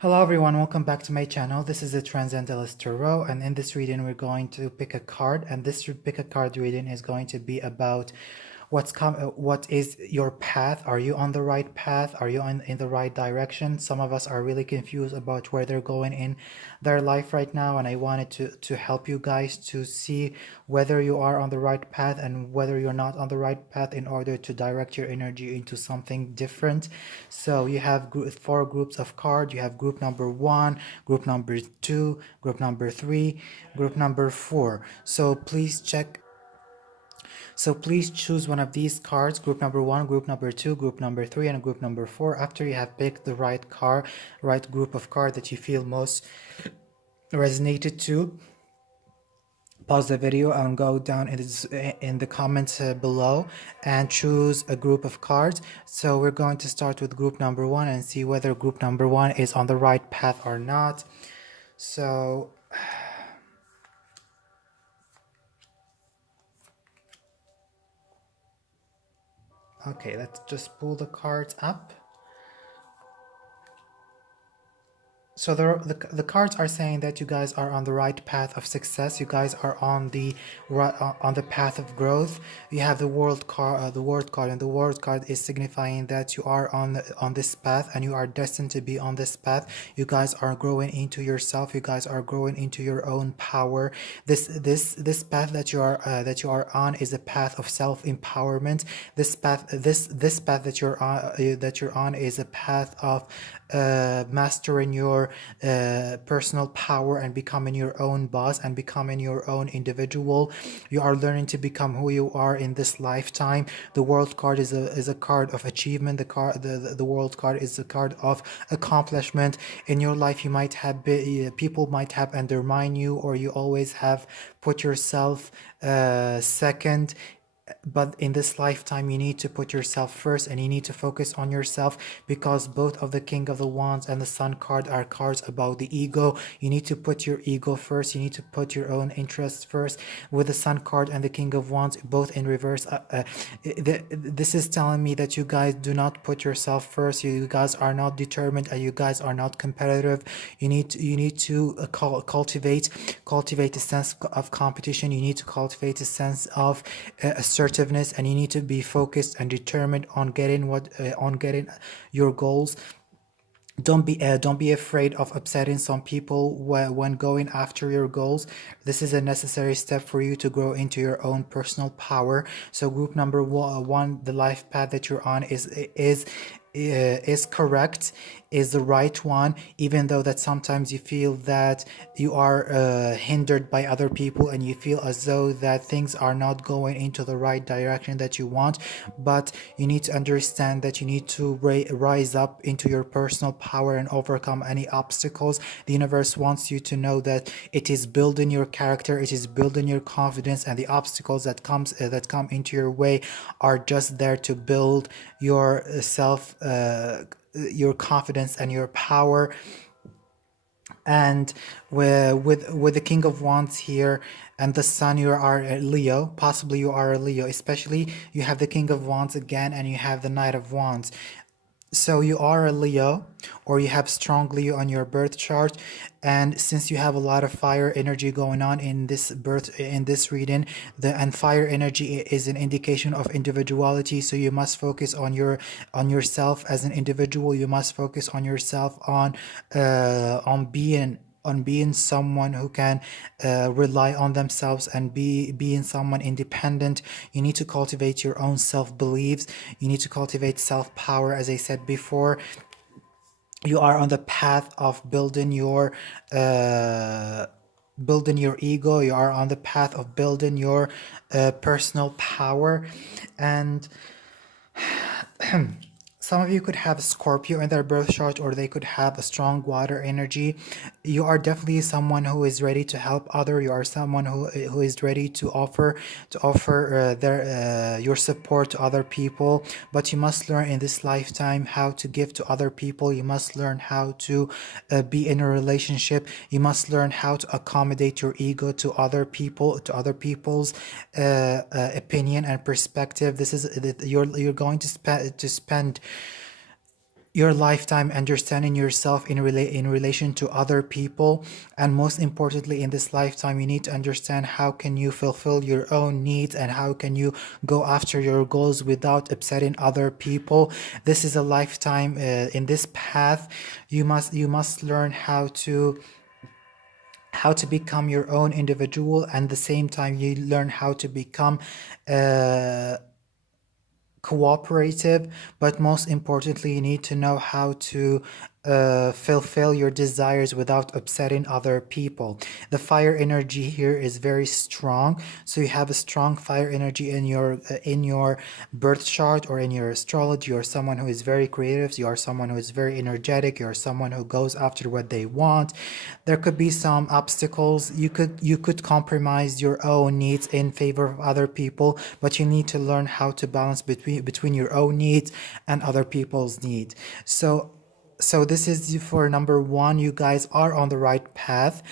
Hello everyone, welcome back to my channel. This is the Transcendentalist Tarot, and in this reading we're going to pick a card, and this pick a card reading is going to be about what is your path. Are you on the right path? Are you in the right direction? Some of us are really confused about where they're going in their life right now, and I wanted to help you guys to see whether you are on the right path and whether you're not on the right path in order to direct your energy into something different. So you have four groups of cards. You have group number 1, group number 2, group number 3, group number 4. So please choose one of these cards, group number 1, group number 2, group number 3, and group number 4. After you have picked the right group of cards that you feel most resonated to, pause the video and go down in the comments below and choose a group of cards. So we're going to start with group number 1 and see whether group number 1 is on the right path or not. So okay, let's just pull the cards up. So the cards are saying that you guys are on the right path of success. You guys are on the path of growth. You have the world card, and the world card is signifying that you are on this path and you are destined to be on this path. You guys are growing into yourself. You guys are growing into your own power. This path that you are on is a path of self-empowerment. This path that you're on is a path of mastering your personal power and becoming your own boss and becoming your own individual. You are learning to become who you are in this lifetime. The world card is a card of achievement. The world card is a card of accomplishment. In your life, you might have people might have undermined you, or you always have put yourself second. But in this lifetime, you need to put yourself first and you need to focus on yourself, because both of the King of the Wands and the Sun card are cards about the ego. You need to put your ego first. You need to put your own interests first. With the Sun card and the King of Wands both in reverse, this is telling me that you guys do not put yourself first. You guys are not determined and you guys are not competitive. You need to cultivate a sense of competition. You need to cultivate a sense of assertiveness, and you need to be focused and determined on getting your goals. Don't be afraid of upsetting some people when going after your goals. This is a necessary step for you to grow into your own personal power. So group number 1, the life path that you're on is correct, is the right one, even though that sometimes you feel that you are hindered by other people and you feel as though that things are not going into the right direction that you want. But you need to understand that you need to rise up into your personal power and overcome any obstacles. The universe wants you to know that it is building your character, it is building your confidence, and the obstacles that come into your way are just there to build your your confidence and your power. And with the King of Wands here and the Sun, you are a Leo. Possibly you are a Leo, especially you have the King of Wands again and you have the Knight of Wands. So you are a Leo, or you have strong Leo on your birth chart, and since you have a lot of fire energy going on in this reading, and fire energy is an indication of individuality. So you must focus on yourself as an individual. You must focus on yourself on being someone who can rely on themselves and being someone independent. You need to cultivate your own self-beliefs. You need to cultivate self-power. As I said before, you are on the path of building your ego. You are on the path of building your personal power. And some of you could have Scorpio in their birth chart, or they could have a strong water energy. You are definitely someone who is ready to help other. You are someone who is ready to offer your support to other people. But you must learn in this lifetime how to give to other people. You must learn how to be in a relationship. You must learn how to accommodate your ego to other people's opinion and perspective. This is you're going to spend your lifetime, understanding yourself in relation to other people, and most importantly in this lifetime you need to understand how can you fulfill your own needs and how can you go after your goals without upsetting other people. This is a lifetime in this path. You must learn how to become your own individual, and at the same time you learn how to become cooperative, but most importantly you need to know how to fulfill your desires without upsetting other people. The fire energy here is very strong, so you have a strong fire energy in your birth chart or in your astrology. You are someone who is very creative, you are someone who is very energetic, you are someone who goes after what they want. There could be some obstacles. You could compromise your own needs in favor of other people, but you need to learn how to balance between your own needs and other people's needs. So this is for number one. You guys are on the right path,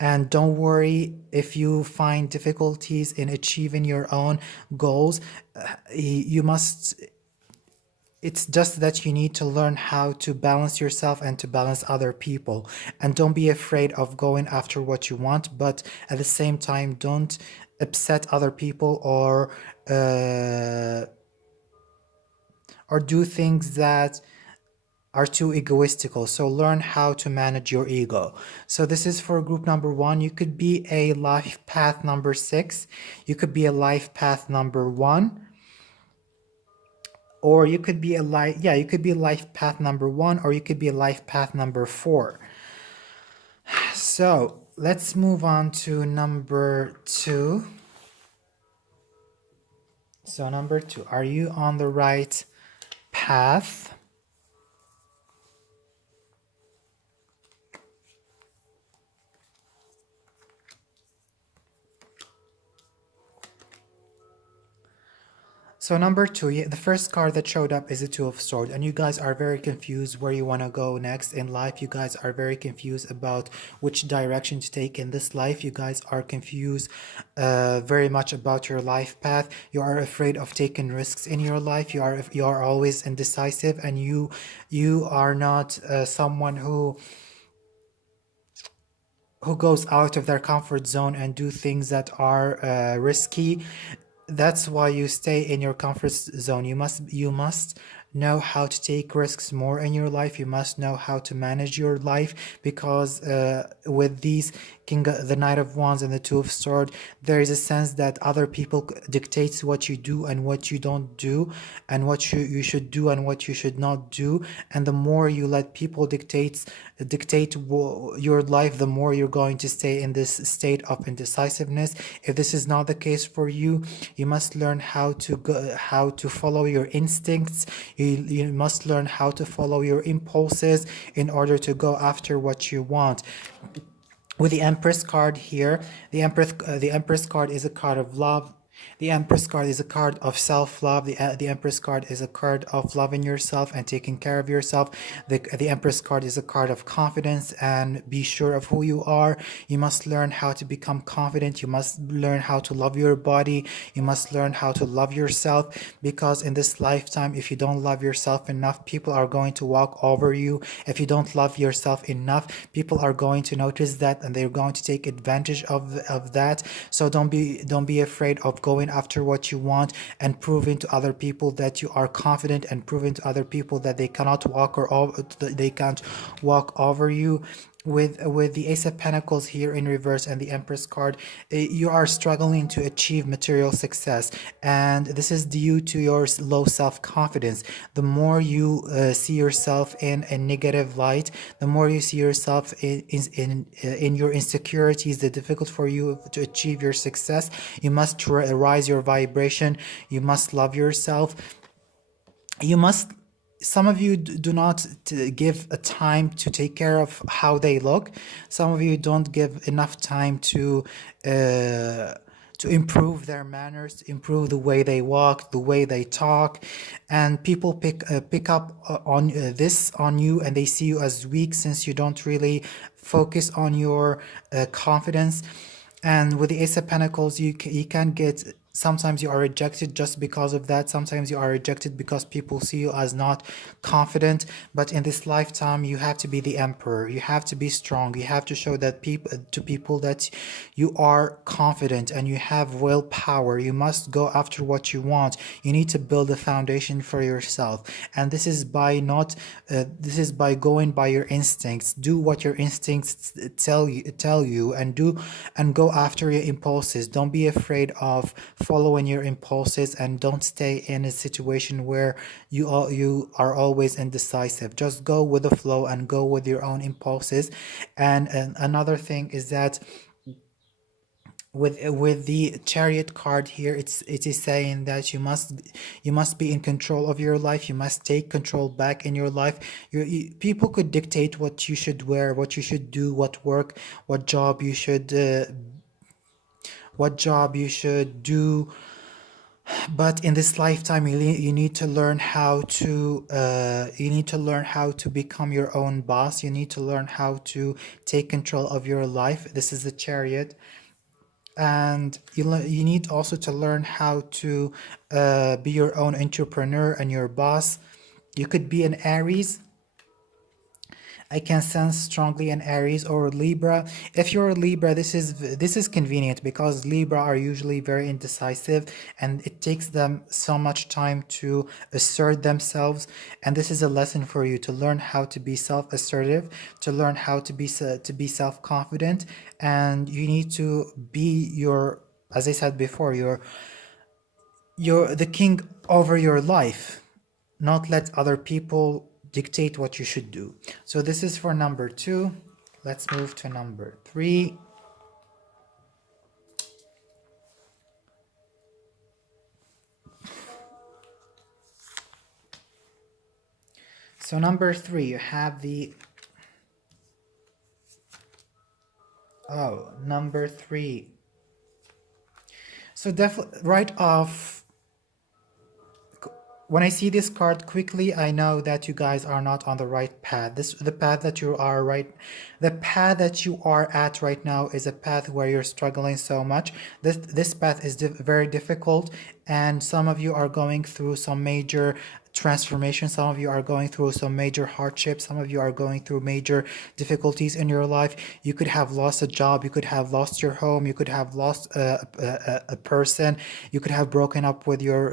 and don't worry if you find difficulties in achieving your own goals. You must It's just that you need to learn how to balance yourself and to balance other people, and don't be afraid of going after what you want, but at the same time don't upset other people or do things that are too egoistical. So learn how to manage your ego. So this is for group number one. You could be a life path number 6. You could be a life path number 1. Or you could be you could be life path number 1, or you could be a life path number 4. So let's move on to number 2. So number 2, are you on the right path? So number 2, the first card that showed up is a Two of Swords, and you guys are very confused where you want to go next in life. You guys are very confused about which direction to take in this life. You guys are confused very much about your life path. You are afraid of taking risks in your life. You are always indecisive, and you are not someone who goes out of their comfort zone and do things that are risky. That's why you stay in your comfort zone. You must know how to take risks more in your life. You must know how to manage your life, because with these the Knight of Wands and the Two of Swords, there is a sense that other people dictates what you do and what you don't do, and what you should do and what you should not do. And the more you let people dictate your life, the more you're going to stay in this state of indecisiveness. If this is not the case for you, you must learn how to follow your instincts. You must learn how to follow your impulses in order to go after what you want. With the Empress card here, the Empress card is a card of love. The Empress card is a card of self-love. The Empress card is a card of loving yourself and taking care of yourself. The Empress card is a card of confidence and be sure of who you are. You must learn how to become confident. You must learn how to love your body. You must learn how to love yourself, because in this lifetime, if you don't love yourself enough, people are going to walk over you. If you don't love yourself enough, people are going to notice that, and they're going to take advantage of that. So don't be afraid of going after what you want and proving to other people that you are confident, and proving to other people that they can't walk over you. With the Ace of Pentacles here in reverse and the Empress card, you are struggling to achieve material success, and this is due to your low self-confidence. The more you see yourself in a negative light, the more you see yourself in your insecurities, the difficult for you to achieve your success. You must rise your vibration. You must love yourself. Some of you do not give a time to take care of how they look. Some of you don't give enough time to improve their manners, to improve the way they walk, the way they talk, and people pick up on this on you, and they see you as weak since you don't really focus on your confidence. And with the Ace of Pentacles, you can get sometimes you are rejected just because of that. Sometimes you are rejected because people see you as not confident. But in this lifetime, you have to be the emperor. You have to be strong. You have to show that people that you are confident and you have willpower. You must go after what you want. You need to build a foundation for yourself, and this is by not this is by going by your instincts. Do what your instincts tell you, and go after your impulses. Don't be afraid of following your impulses, and don't stay in a situation where you are always indecisive. Just go with the flow and go with your own impulses. And another thing is that with the chariot card here, it is saying that you must be in control of your life. You must take control back in your life. People could dictate what you should wear, what you should do, what work, what job you should do. But in this lifetime, you need to learn how to become your own boss. You need to learn how to take control of your life. This is the chariot. And you need also to learn how to be your own entrepreneur and your boss. You could be an Aries. I can sense strongly an Aries or a Libra. If you're a Libra, this is convenient, because Libra are usually very indecisive, and it takes them so much time to assert themselves. And this is a lesson for you to learn how to be self-assertive, to learn how to be self-confident, and you need to be as I said before, you're the king over your life, not let other people dictate what you should do. So this is for number 2. Let's move to number 3. So number 3, you have number 3. So definitely right off, when I see this card quickly, I know that you guys are not on the right path. The path that you are at right now is a path where you're struggling so much. This path is very difficult, and some of you are going through some major transformation. Some of you are going through some major hardships. Some of you are going through major difficulties in your life. You could have lost a job. You could have lost your home. You could have lost a person. You could have broken up with your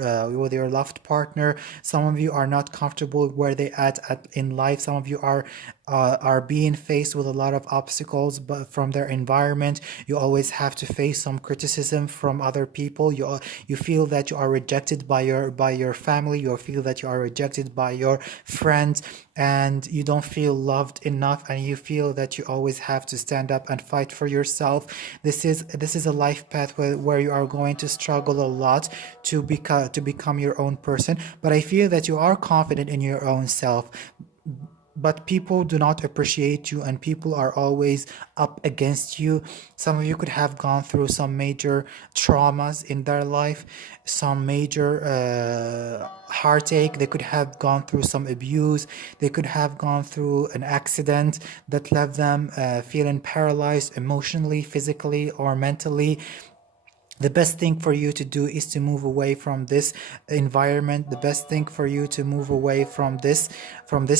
loved partner. Some of you are not comfortable where they at in life. Some of you are being faced with a lot of obstacles, but from their environment. You always have to face some criticism from other people. You feel that you are rejected by your family. You feel that you are rejected by your friends, and you don't feel loved enough, and you feel that you always have to stand up and fight for yourself. This is a life path where you are going to struggle a lot to become your own person. But I feel that you are confident in your own self, but people do not appreciate you, and people are always up against you. Some of you could have gone through some major traumas in their life, some major heartache. They could have gone through some abuse. They could have gone through an accident that left them feeling paralyzed emotionally, physically, or mentally. The best thing for you to do is to move away from this environment. The best thing for you to move away from this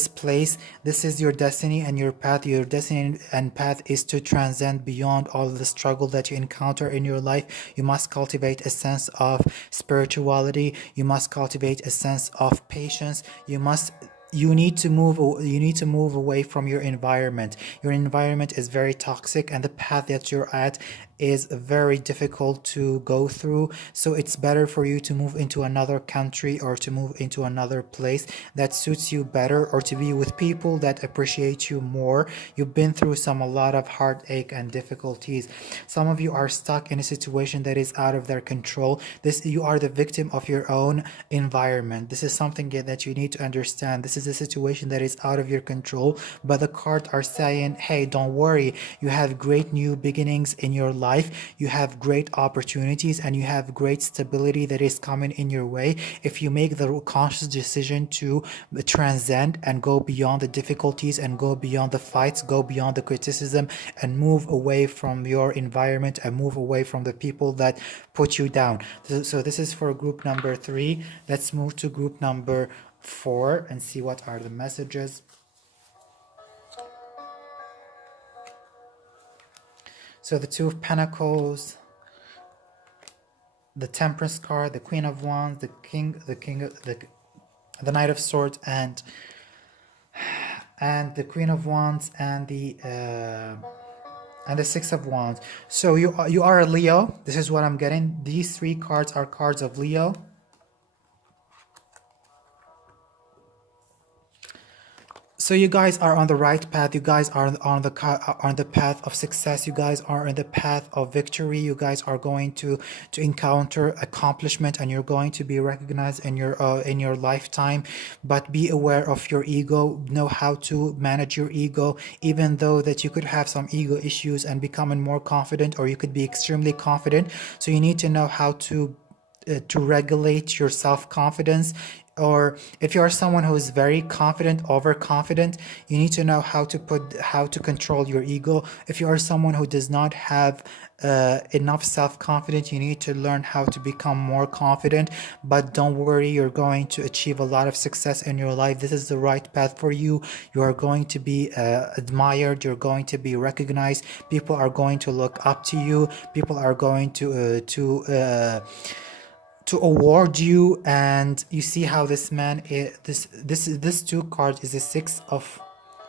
place. This is your destiny and your path. Your destiny and path is to transcend beyond all the struggle that you encounter in your life. You must cultivate a sense of spirituality. You must cultivate a sense of patience. You need to move away from your environment. Your environment is very toxic, and the path that you're at is very difficult to go through. So it's better for you to move into another country, or to move into another place that suits you better, or to be with people that appreciate you more. You've been through a lot of heartache and difficulties. Some of you are stuck in a situation that is out of their control. You are the victim of your own environment. This is something that you need to understand. This is a situation that is out of your control, but the cards are saying, hey, don't worry, you have great new beginnings in your life, you have great opportunities, and you have great stability that is coming in your way if you make the conscious decision to transcend and go beyond the difficulties and go beyond the fights, go beyond the criticism, and move away from your environment and move away from the people that put you down. So this is for group number 3. Let's move to group number 4 and see what are the messages. So the Two of Pentacles, the Temperance card, the Queen of Wands, the Knight of Swords, and the Queen of Wands, and the Six of Wands. So you are a Leo. This is what I'm getting. These 3 cards are cards of Leo. So you guys are on the right path. You guys are on the path of success. You guys are in the path of victory. You guys are going to encounter accomplishment, and you're going to be recognized in your lifetime. But be aware of your ego. Know how to manage your ego, even though that you could have some ego issues and becoming more confident, or you could be extremely confident. So you need to know how to regulate your self-confidence. Or if you are someone who is very confident, overconfident, you need to know how to control your ego. If you are someone who does not have enough self-confidence, you need to learn how to become more confident. But don't worry, you're going to achieve a lot of success in your life. This is the right path for you. You are going to be admired. You're going to be recognized. People are going to look up to you. People are going to award you. And you see how this man is, this 2 cards is the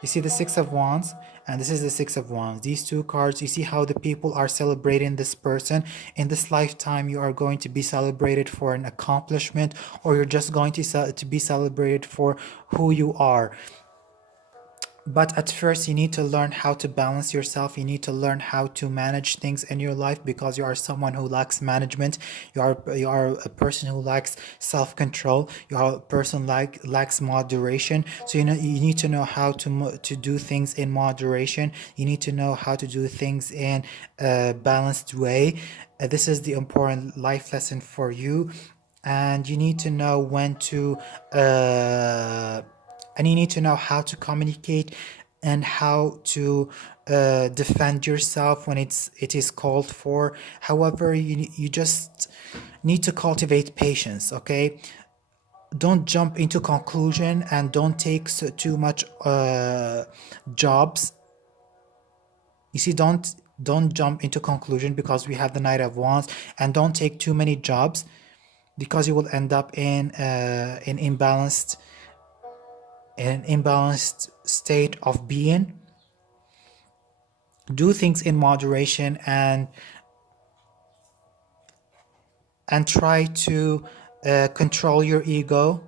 you see the Six of Wands, and this is the Six of Wands. These 2 cards, you see how the people are celebrating this person. In this lifetime, you are going to be celebrated for an accomplishment, or you're just going to be celebrated for who you are. But at first, you need to learn how to balance yourself. You need to learn how to manage things in your life, because you are someone who lacks management. You are a person who lacks self-control. You are a person lacks moderation. So you need to know how to do things in moderation. You need to know how to do things in a balanced way. This is the important life lesson for you, and you need to know when to. And you need to know how to communicate and how to defend yourself when it is called for. However, you just need to cultivate patience, okay? Don't jump into conclusion, and don't take too much jobs. You see, don't jump into conclusion, because we have the Knight of Wands, and don't take too many jobs, because you will end up in an imbalanced state of being. Do things in moderation, and try to control your ego,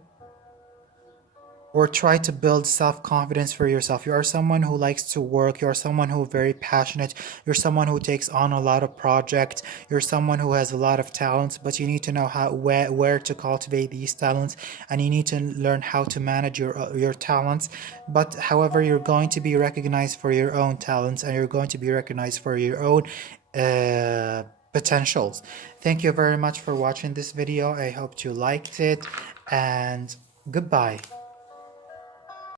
or try to build self-confidence for yourself. You are someone who likes to work. You are someone who is very passionate. You're someone who takes on a lot of projects. You're someone who has a lot of talents, but you need to know where to cultivate these talents, and you need to learn how to manage your talents. But however, you're going to be recognized for your own talents, and you're going to be recognized for your own potentials. Thank you very much for watching this video. I hope you liked it, and goodbye.